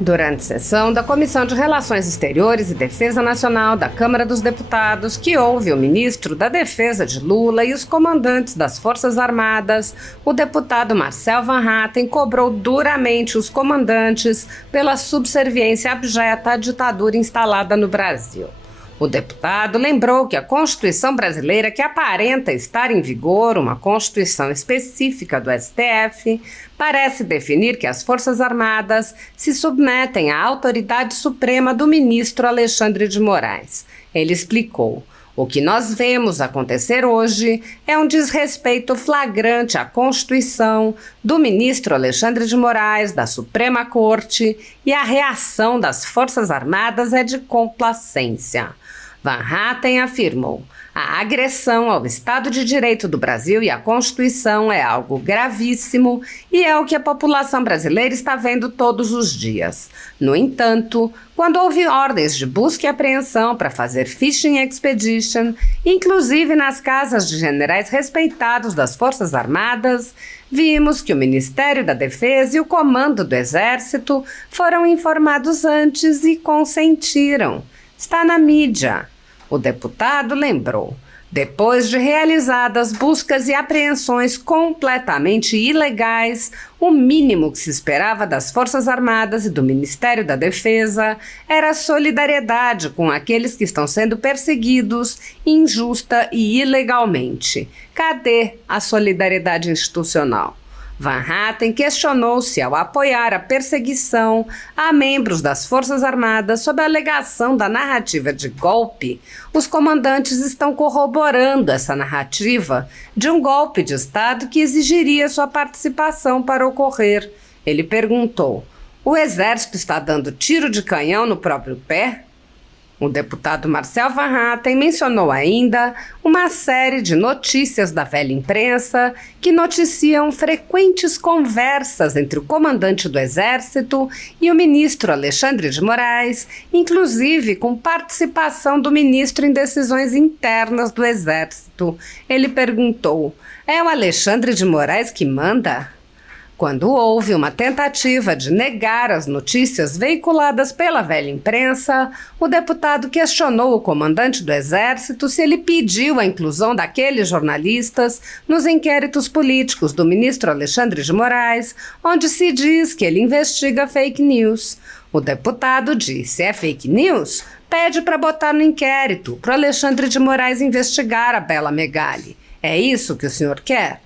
Durante sessão da Comissão de Relações Exteriores e Defesa Nacional da Câmara dos Deputados, que houve o ministro da Defesa de Lula e os comandantes das Forças Armadas, o deputado Marcel Van Hatten cobrou duramente os comandantes pela subserviência abjeta à ditadura instalada no Brasil. O deputado lembrou que a Constituição brasileira, que aparenta estar em vigor, uma Constituição específica do STF, parece definir que as Forças Armadas se submetem à autoridade suprema do ministro Alexandre de Moraes. Ele explicou: o que nós vemos acontecer hoje é um desrespeito flagrante à Constituição, do ministro Alexandre de Moraes, da Suprema Corte, e a reação das Forças Armadas é de complacência. Van Hatten afirmou: a agressão ao Estado de Direito do Brasil e à Constituição é algo gravíssimo e é o que a população brasileira está vendo todos os dias. No entanto, quando houve ordens de busca e apreensão para fazer fishing expedition, inclusive nas casas de generais respeitados das Forças Armadas, vimos que o Ministério da Defesa e o Comando do Exército foram informados antes e consentiram. Está na mídia. O deputado lembrou: depois de realizadas buscas e apreensões completamente ilegais, o mínimo que se esperava das Forças Armadas e do Ministério da Defesa era solidariedade com aqueles que estão sendo perseguidos injusta e ilegalmente. Cadê a solidariedade institucional? Van Hatten questionou se, ao apoiar a perseguição a membros das Forças Armadas sob a alegação da narrativa de golpe, os comandantes estão corroborando essa narrativa de um golpe de Estado que exigiria sua participação para ocorrer. Ele perguntou: o Exército está dando tiro de canhão no próprio pé? O deputado Marcel Van Hatten mencionou ainda uma série de notícias da velha imprensa que noticiam frequentes conversas entre o comandante do Exército e o ministro Alexandre de Moraes, inclusive com participação do ministro em decisões internas do Exército. Ele perguntou: é o Alexandre de Moraes que manda? Quando houve uma tentativa de negar as notícias veiculadas pela velha imprensa, o deputado questionou o comandante do Exército se ele pediu a inclusão daqueles jornalistas nos inquéritos políticos do ministro Alexandre de Moraes, onde se diz que ele investiga fake news. O deputado disse: é fake news? Pede para botar no inquérito, para o Alexandre de Moraes investigar a Bela Megali. É isso que o senhor quer?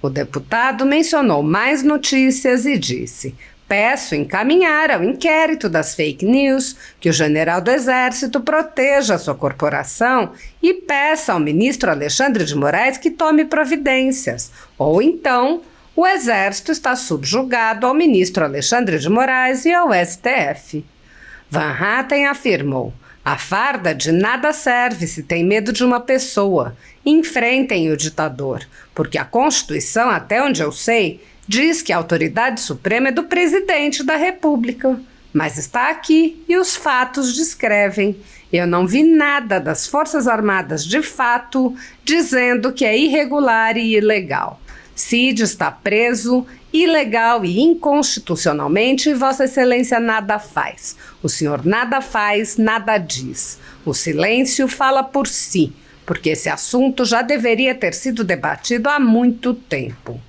O deputado mencionou mais notícias e disse: peço encaminhar ao inquérito das fake news que o general do Exército proteja a sua corporação e peça ao ministro Alexandre de Moraes que tome providências. Ou então, o Exército está subjugado ao ministro Alexandre de Moraes e ao STF. Van Hatten afirmou: a farda de nada serve se tem medo de uma pessoa. Enfrentem o ditador, porque a Constituição, até onde eu sei, diz que a autoridade suprema é do presidente da República. Mas está aqui e os fatos descrevem. Eu não vi nada das Forças Armadas de fato dizendo que é irregular e ilegal. Cid está preso, ilegal e inconstitucionalmente, e Vossa Excelência nada faz. O senhor nada faz, nada diz. O silêncio fala por si, porque esse assunto já deveria ter sido debatido há muito tempo.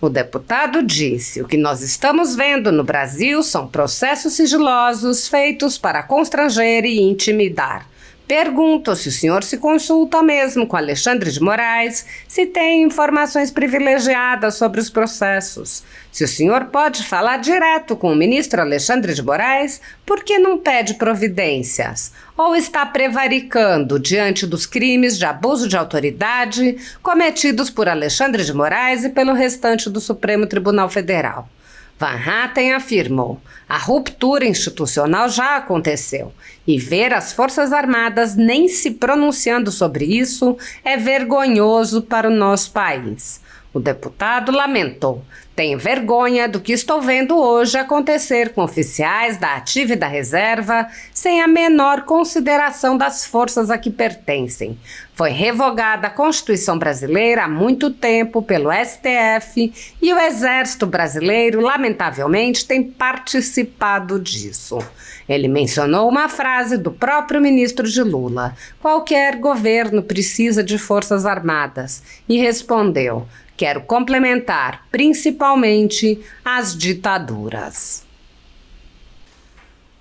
O deputado disse: o que nós estamos vendo no Brasil são processos sigilosos feitos para constranger e intimidar. Pergunto se o senhor se consulta mesmo com Alexandre de Moraes, se tem informações privilegiadas sobre os processos. Se o senhor pode falar direto com o ministro Alexandre de Moraes, por que não pede providências? Ou está prevaricando diante dos crimes de abuso de autoridade cometidos por Alexandre de Moraes e pelo restante do Supremo Tribunal Federal? Van Hatten afirmou: a ruptura institucional já aconteceu e ver as Forças Armadas nem se pronunciando sobre isso é vergonhoso para o nosso país. O deputado lamentou: Tenho vergonha do que estou vendo hoje acontecer com oficiais da ativa e da reserva sem a menor consideração das forças a que pertencem. Foi revogada a Constituição brasileira há muito tempo pelo STF e o Exército brasileiro, lamentavelmente, tem participado disso. Ele mencionou uma frase do próprio ministro de Lula: qualquer governo precisa de forças armadas, e respondeu: quero complementar, principalmente, as ditaduras.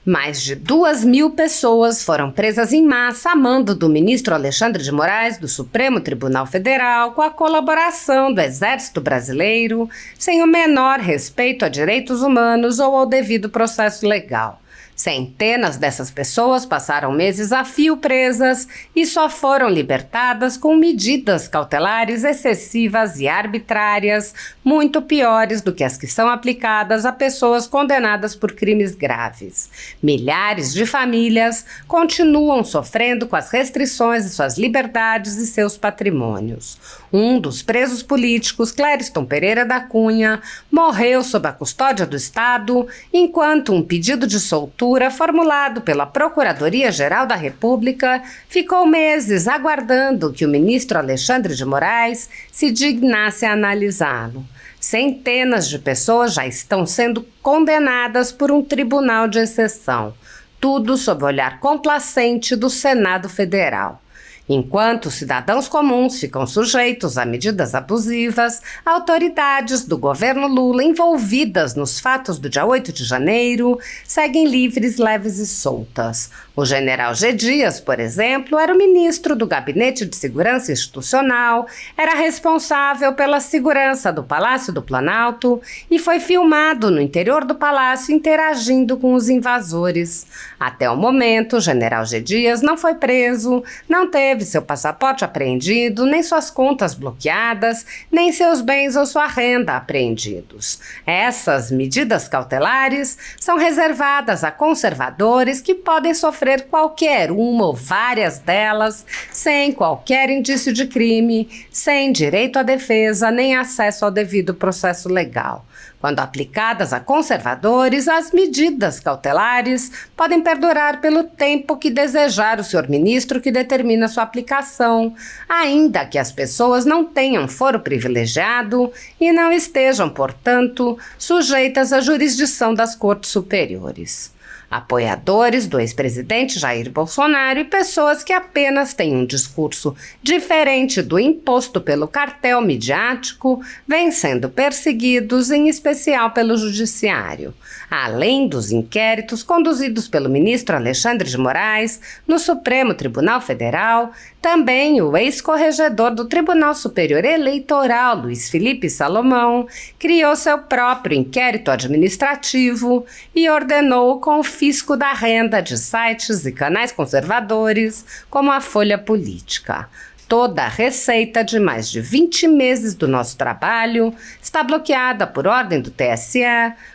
Mais de 2.000 pessoas foram presas em massa a mando do ministro Alexandre de Moraes do Supremo Tribunal Federal com a colaboração do Exército Brasileiro, sem o menor respeito a direitos humanos ou ao devido processo legal. Centenas dessas pessoas passaram meses a fio presas e só foram libertadas com medidas cautelares excessivas e arbitrárias, muito piores do que as que são aplicadas a pessoas condenadas por crimes graves. Milhares de famílias continuam sofrendo com as restrições de suas liberdades e seus patrimônios. Um dos presos políticos, Clériston Pereira da Cunha, morreu sob a custódia do Estado, enquanto um pedido de soltura formulado pela Procuradoria-Geral da República ficou meses aguardando que o ministro Alexandre de Moraes se dignasse a analisá-lo. Centenas de pessoas já estão sendo condenadas por um tribunal de exceção, tudo sob o olhar complacente do Senado Federal. Enquanto cidadãos comuns ficam sujeitos a medidas abusivas, autoridades do governo Lula envolvidas nos fatos do dia 8 de janeiro seguem livres, leves e soltas. O general G. Dias, por exemplo, era o ministro do Gabinete de Segurança Institucional, era responsável pela segurança do Palácio do Planalto e foi filmado no interior do palácio interagindo com os invasores. Até o momento, o general G. Dias não foi preso, não teve seu passaporte apreendido, nem suas contas bloqueadas, nem seus bens ou sua renda apreendidos. Essas medidas cautelares são reservadas a conservadores que podem sofrer qualquer uma ou várias delas sem qualquer indício de crime, sem direito à defesa nem acesso ao devido processo legal. Quando aplicadas a conservadores, as medidas cautelares podem perdurar pelo tempo que desejar o senhor ministro que determina sua aplicação, ainda que as pessoas não tenham foro privilegiado e não estejam, portanto, sujeitas à jurisdição das cortes superiores. Apoiadores do ex-presidente Jair Bolsonaro e pessoas que apenas têm um discurso diferente do imposto pelo cartel midiático vêm sendo perseguidos, em especial pelo judiciário. Além dos inquéritos conduzidos pelo ministro Alexandre de Moraes no Supremo Tribunal Federal, também o ex-corregedor do Tribunal Superior Eleitoral, Luiz Felipe Salomão, criou seu próprio inquérito administrativo e ordenou o confisco da renda de sites e canais conservadores, como a Folha Política. Toda a receita de mais de 20 meses do nosso trabalho está bloqueada por ordem do TSE,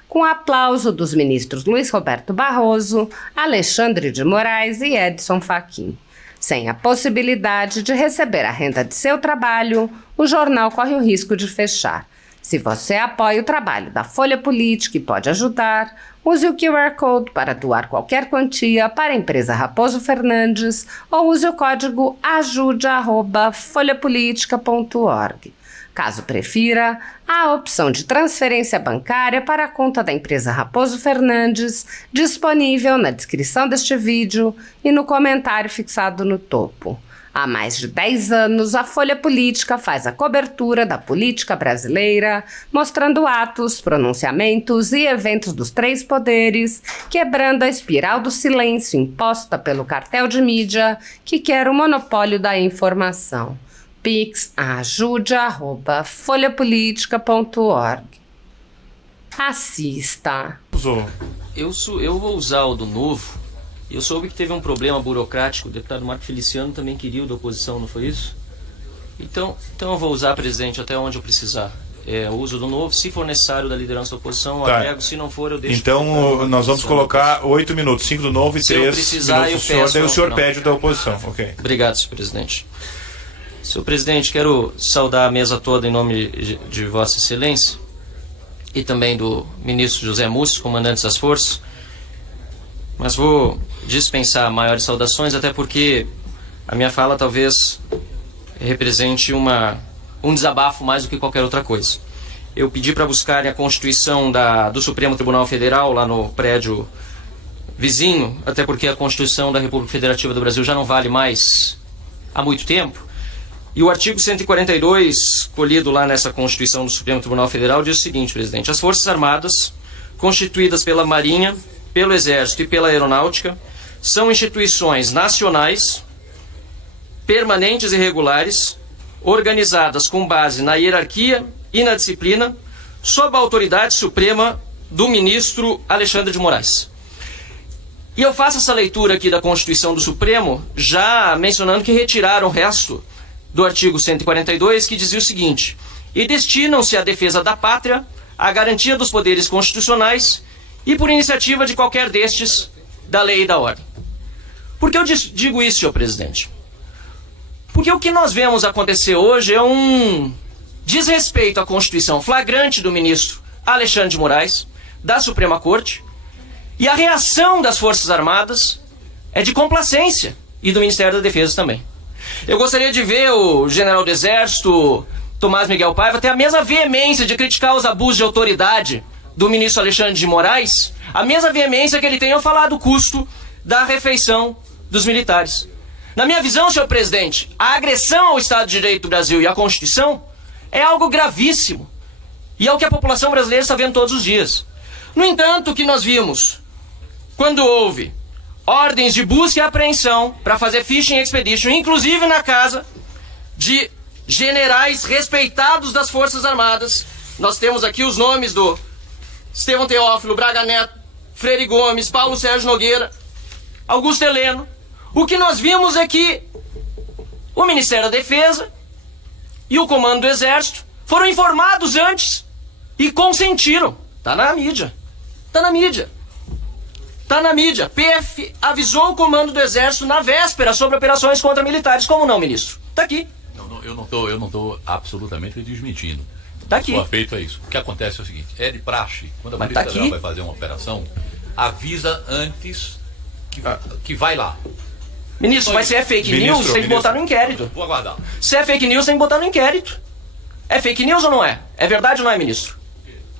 com aplauso dos ministros Luiz Roberto Barroso, Alexandre de Moraes e Edson Fachin. Sem a possibilidade de receber a renda de seu trabalho, o jornal corre o risco de fechar. Se você apoia o trabalho da Folha Política e pode ajudar, use o QR Code para doar qualquer quantia para a empresa Raposo Fernandes ou use o código ajude@folhapolitica.org. Caso prefira, há a opção de transferência bancária para a conta da empresa Raposo Fernandes, disponível na descrição deste vídeo e no comentário fixado no topo. Há mais de 10 anos, a Folha Política faz a cobertura da política brasileira, mostrando atos, pronunciamentos e eventos dos três poderes, quebrando a espiral do silêncio imposta pelo cartel de mídia que quer o monopólio da informação. Pix ajude@folhapolitica.org. Assista. Eu vou usar o do Novo. Eu soube que teve um problema burocrático. O deputado Marco Feliciano também queria o da oposição, não foi isso? Então eu vou usar, presidente, até onde eu precisar. O uso do Novo, se for necessário, da liderança da oposição, eu agrego, se não for, eu deixo. Então nós vamos colocar 8 minutos, 5 do Novo e 3 minutos do senhor, daí o senhor pede o da oposição. Okay. Obrigado, senhor presidente. Senhor presidente, quero saudar a mesa toda em nome de Vossa Excelência e também do ministro José Mussi, comandante das forças, mas vou dispensar maiores saudações, até porque a minha fala talvez represente um desabafo mais do que qualquer outra coisa. Eu pedi para buscarem a Constituição do Supremo Tribunal Federal lá no prédio vizinho, até porque a Constituição da República Federativa do Brasil já não vale mais há muito tempo. E o artigo 142, colhido lá nessa Constituição do Supremo Tribunal Federal, diz o seguinte, presidente: as Forças Armadas, constituídas pela Marinha, pelo Exército e pela Aeronáutica, são instituições nacionais, permanentes e regulares, organizadas com base na hierarquia e na disciplina, sob a autoridade suprema do ministro Alexandre de Moraes. E eu faço essa leitura aqui da Constituição do Supremo, já mencionando que retiraram o resto do artigo 142, que dizia o seguinte: e destinam-se à defesa da pátria, à garantia dos poderes constitucionais e por iniciativa de qualquer destes, da lei e da ordem. Por que eu digo isso, senhor presidente? Porque o que nós vemos acontecer hoje é um desrespeito à Constituição flagrante do ministro Alexandre de Moraes, da Suprema Corte, e a reação das Forças Armadas é de complacência, e do Ministério da Defesa também. Eu gostaria de ver o general do Exército, Tomás Miguel Paiva, ter a mesma veemência de criticar os abusos de autoridade do ministro Alexandre de Moraes, a mesma veemência que ele tem ao falar do custo da refeição dos militares. Na minha visão, senhor presidente, a agressão ao Estado de Direito do Brasil e à Constituição é algo gravíssimo. E é o que a população brasileira está vendo todos os dias. No entanto, o que nós vimos quando houve ordens de busca e apreensão para fazer fishing expedition, inclusive na casa de generais respeitados das Forças Armadas. Nós temos aqui os nomes do Estevão Teófilo, Braga Neto, Freire Gomes, Paulo Sérgio Nogueira, Augusto Heleno. O que nós vimos é que o Ministério da Defesa e o Comando do Exército foram informados antes e consentiram. Tá na mídia. Tá na mídia. Tá na mídia. PF avisou o Comando do Exército na véspera sobre operações contra militares. Como não, ministro? Tá aqui. Eu não tô absolutamente desmentindo. Tá aqui. Só feito é isso. O que acontece é o seguinte: é de praxe, quando a Polícia Federal vai fazer uma operação, avisa antes que vai lá. Ministro, mas se é fake news, tem que botar no inquérito. Vou aguardar. Se é fake news, tem que botar no inquérito. É fake news ou não é? É verdade ou não é, ministro?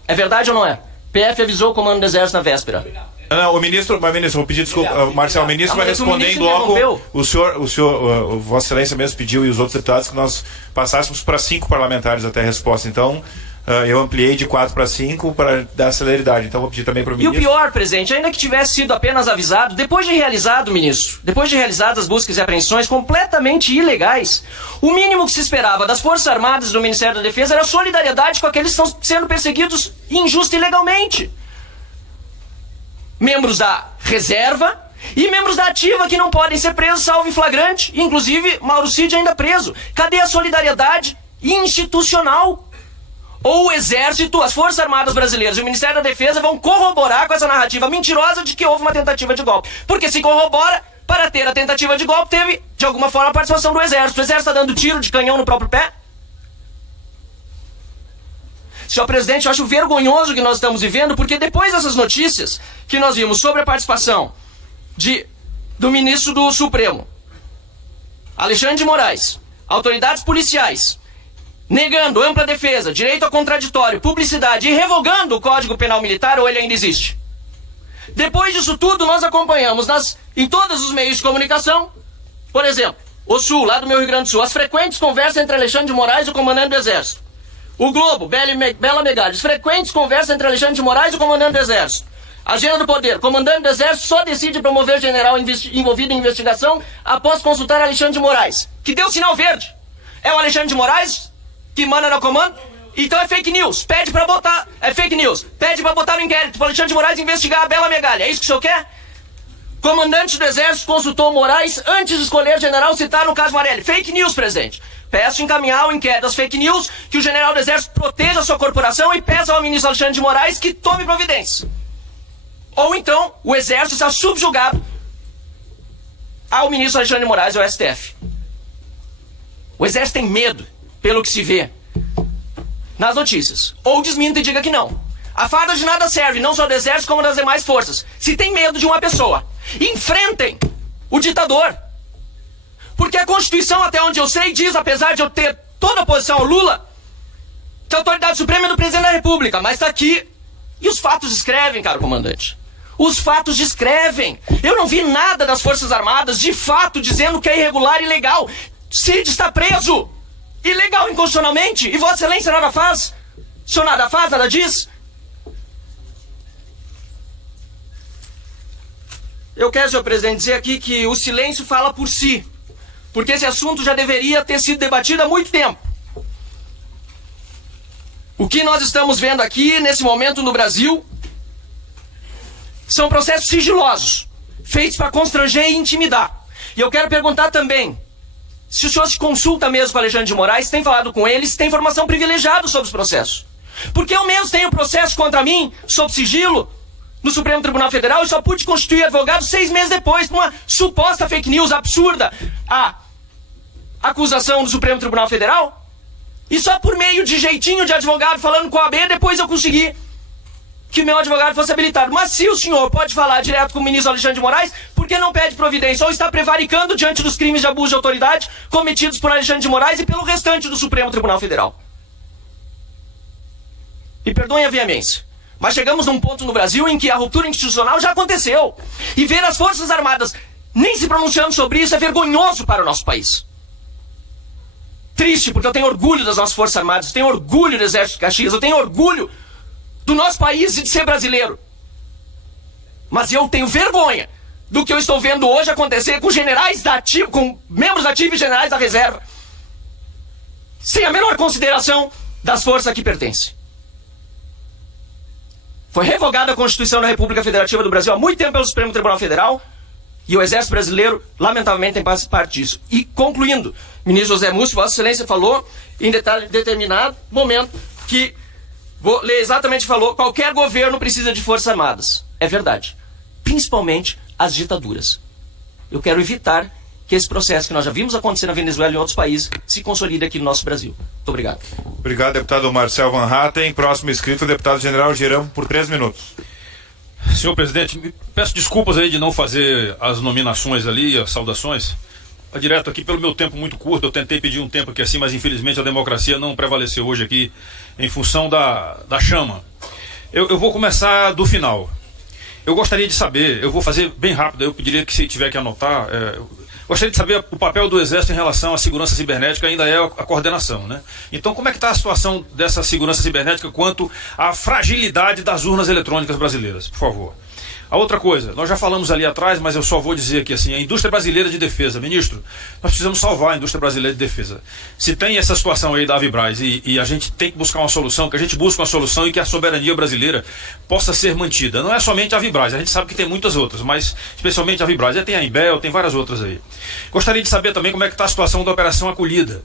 É verdade ou não é? PF avisou o Comando do Exército na véspera. Não, ministro, vou pedir desculpa, Marcelo, o ministro vai respondendo logo. O Vossa Excelência mesmo pediu, e os outros deputados, que nós passássemos para 5 parlamentares até a resposta. Então, eu ampliei de 4 para 5 para dar celeridade. Então, vou pedir também para o ministro. E o pior, presidente, ainda que tivesse sido apenas avisado, depois de realizado, ministro, depois de realizadas as buscas e apreensões completamente ilegais, o mínimo que se esperava das Forças Armadas e do Ministério da Defesa era solidariedade com aqueles que estão sendo perseguidos injusta e ilegalmente. Membros da reserva e membros da ativa que não podem ser presos salvo em flagrante, inclusive Mauro Cid ainda preso. Cadê a solidariedade institucional? Ou o Exército, as Forças Armadas Brasileiras e o Ministério da Defesa vão corroborar com essa narrativa mentirosa de que houve uma tentativa de golpe. Porque se corrobora, para ter a tentativa de golpe, teve, de alguma forma, a participação do Exército. O Exército está dando tiro de canhão no próprio pé? Senhor presidente, eu acho vergonhoso o que nós estamos vivendo, porque depois dessas notícias que nós vimos sobre a participação do ministro do Supremo, Alexandre de Moraes, autoridades policiais, negando ampla defesa, direito ao contraditório, publicidade e revogando o Código Penal Militar, ou ele ainda existe? Depois disso tudo, nós acompanhamos em todos os meios de comunicação, por exemplo, o Sul, lá do meu Rio Grande do Sul, as frequentes conversas entre Alexandre de Moraes e o comandante do Exército. O Globo, Bela Megalhas, frequentes conversas entre Alexandre de Moraes e o comandante do Exército. Agenda do Poder, comandante do Exército só decide promover general envolvido em investigação após consultar Alexandre de Moraes, que deu sinal verde. É o Alexandre de Moraes que manda no comando? Então é fake news. Pede pra botar no inquérito pro Alexandre de Moraes investigar a Bela Megalha. É isso que o senhor quer? Comandante do Exército consultou Moraes antes de escolher general citar no caso Marelli. Fake news, presidente. Peço encaminhar o inquérito das fake news, que o general do Exército proteja a sua corporação e peça ao ministro Alexandre de Moraes que tome providência. Ou então, o Exército está subjugado ao ministro Alexandre de Moraes e ao STF. O Exército tem medo, pelo que se vê nas notícias. Ou desminta e diga que não. A farda de nada serve, não só do exército como das demais forças. Se tem medo de uma pessoa, enfrentem o ditador. Porque a Constituição, até onde eu sei, diz, apesar de eu ter toda a oposição ao Lula, que a autoridade suprema é do presidente da República, mas está aqui. E os fatos descrevem, caro comandante. Os fatos descrevem. Eu não vi nada das Forças Armadas, de fato, dizendo que é irregular e ilegal. Cid está preso. Ilegal inconstitucionalmente. E Vossa Excelência nada faz. O senhor nada faz, nada diz. Eu quero, senhor presidente, dizer aqui que o silêncio fala por si. Porque esse assunto já deveria ter sido debatido há muito tempo. O que nós estamos vendo aqui, nesse momento no Brasil, são processos sigilosos, feitos para constranger e intimidar. E eu quero perguntar também, se o senhor se consulta mesmo com Alexandre de Moraes, tem falado com ele, se tem informação privilegiada sobre os processos. Porque eu mesmo tenho processo contra mim, sob sigilo, no Supremo Tribunal Federal, e só pude constituir advogado 6 meses depois, por uma suposta fake news absurda, a acusação do Supremo Tribunal Federal. E só por meio de jeitinho de advogado falando com a OAB, depois eu consegui que meu advogado fosse habilitado. Mas se o senhor pode falar direto com o ministro Alexandre de Moraes, por que não pede providência? Ou está prevaricando diante dos crimes de abuso de autoridade cometidos por Alexandre de Moraes e pelo restante do Supremo Tribunal Federal? E perdoem a veemência, mas chegamos num ponto no Brasil em que a ruptura institucional já aconteceu. E ver as Forças Armadas nem se pronunciando sobre isso é vergonhoso para o nosso país. Triste, porque eu tenho orgulho das nossas Forças Armadas, eu tenho orgulho do Exército de Caxias, eu tenho orgulho do nosso país e de ser brasileiro. Mas eu tenho vergonha do que eu estou vendo hoje acontecer com generais da ativa, com membros da ativa e generais da reserva, sem a menor consideração das forças a que pertencem. Foi revogada a Constituição da República Federativa do Brasil há muito tempo pelo Supremo Tribunal Federal, e o Exército Brasileiro, lamentavelmente, tem parte disso. E concluindo, ministro José Múcio, Vossa Excelência falou em determinado momento que, exatamente falou, qualquer governo precisa de Forças Armadas. É verdade. Principalmente as ditaduras. Eu quero evitar que esse processo que nós já vimos acontecer na Venezuela e em outros países se consolide aqui no nosso Brasil. Muito obrigado. Obrigado, deputado Marcel Van Hatten. Próximo inscrito, o deputado General Girão, por 3 minutos. Senhor presidente, peço desculpas aí de não fazer as nominações ali, as saudações. Direto aqui, pelo meu tempo muito curto, eu tentei pedir um tempo aqui assim, mas infelizmente a democracia não prevaleceu hoje aqui em função da chama. Eu vou começar do final. Eu gostaria de saber, eu vou fazer bem rápido, eu pediria que se tiver que anotar, gostaria de saber o papel do Exército em relação à segurança cibernética, ainda é a coordenação, né? Então, como é que está a situação dessa segurança cibernética quanto à fragilidade das urnas eletrônicas brasileiras, por favor? A outra coisa, nós já falamos ali atrás, mas eu só vou dizer aqui assim, a indústria brasileira de defesa, ministro, nós precisamos salvar a indústria brasileira de defesa. Se tem essa situação aí da Avibraz e a gente tem que buscar uma solução, que a gente busque uma solução e que a soberania brasileira possa ser mantida. Não é somente a Avibraz, a gente sabe que tem muitas outras, mas especialmente a Avibraz. Tem a Imbel, tem várias outras aí. Gostaria de saber também como é que está a situação da Operação Acolhida.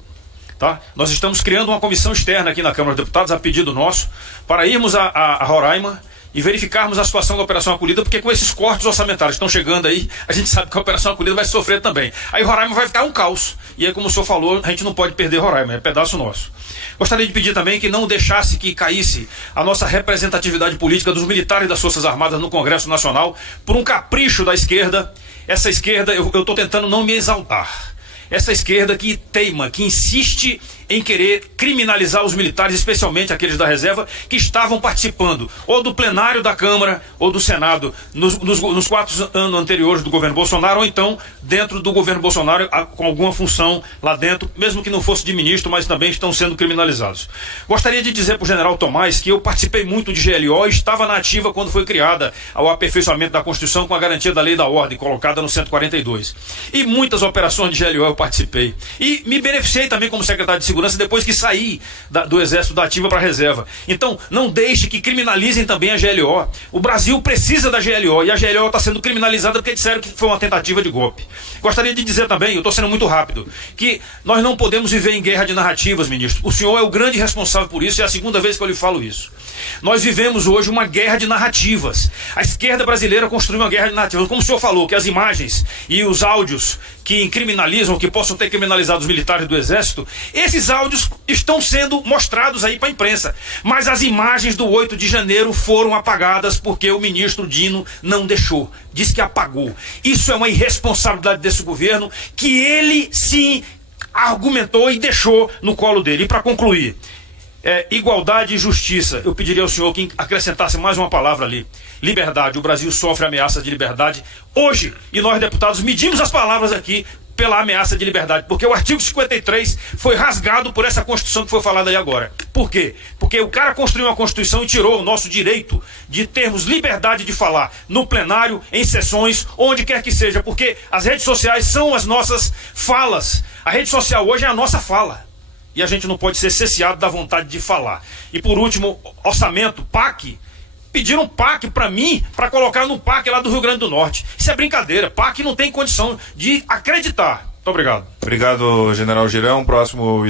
Tá? Nós estamos criando uma comissão externa aqui na Câmara dos Deputados, a pedido nosso, para irmos a Roraima e verificarmos a situação da Operação Acolhida, porque com esses cortes orçamentários que estão chegando aí, a gente sabe que a Operação Acolhida vai sofrer também. Aí Roraima vai ficar um caos. E aí, como o senhor falou, a gente não pode perder Roraima, é pedaço nosso. Gostaria de pedir também que não deixasse que caísse a nossa representatividade política dos militares das Forças Armadas no Congresso Nacional por um capricho da esquerda. Essa esquerda, eu estou tentando não me exaltar. Essa esquerda que teima, que insiste em querer criminalizar os militares, especialmente aqueles da reserva, que estavam participando ou do plenário da Câmara ou do Senado nos 4 anos anteriores do governo Bolsonaro, ou então dentro do governo Bolsonaro com alguma função lá dentro, mesmo que não fosse de ministro, mas também estão sendo criminalizados. Gostaria de dizer para o general Tomás que eu participei muito de GLO e estava na ativa quando foi criada o aperfeiçoamento da Constituição com a garantia da lei da ordem, colocada no 142. E muitas operações de GLO eu participei. E me beneficiei também como secretário de Segurança depois que saí do Exército da ativa para a reserva. Então, não deixe que criminalizem também a GLO. O Brasil precisa da GLO e a GLO está sendo criminalizada porque disseram que foi uma tentativa de golpe. Gostaria de dizer também, eu estou sendo muito rápido, que nós não podemos viver em guerra de narrativas, ministro. O senhor é o grande responsável por isso e é a segunda vez que eu lhe falo isso. Nós vivemos hoje uma guerra de narrativas. A esquerda brasileira construiu uma guerra de narrativas. Como o senhor falou, que as imagens e os áudios que criminalizam, que possam ter criminalizado os militares do Exército, esses áudios estão sendo mostrados aí para a imprensa. Mas as imagens do 8 de janeiro foram apagadas porque o ministro Dino não deixou. Diz que apagou. Isso é uma irresponsabilidade desse governo que ele sim argumentou e deixou no colo dele. E para concluir, igualdade e justiça. Eu pediria ao senhor que acrescentasse mais uma palavra ali. Liberdade. O Brasil sofre ameaça de liberdade hoje. E nós, deputados, medimos as palavras aqui pela ameaça de liberdade. Porque o artigo 53 foi rasgado por essa Constituição que foi falada aí agora. Por quê? Porque o cara construiu uma Constituição e tirou o nosso direito de termos liberdade de falar no plenário, em sessões, onde quer que seja. Porque as redes sociais são as nossas falas. A rede social hoje é a nossa fala. E a gente não pode ser cesseado da vontade de falar. E por último, orçamento, PAC. Pediram PAC para mim, para colocar no PAC lá do Rio Grande do Norte. Isso é brincadeira. PAC não tem condição de acreditar. Muito obrigado. Obrigado, General Girão. Próximo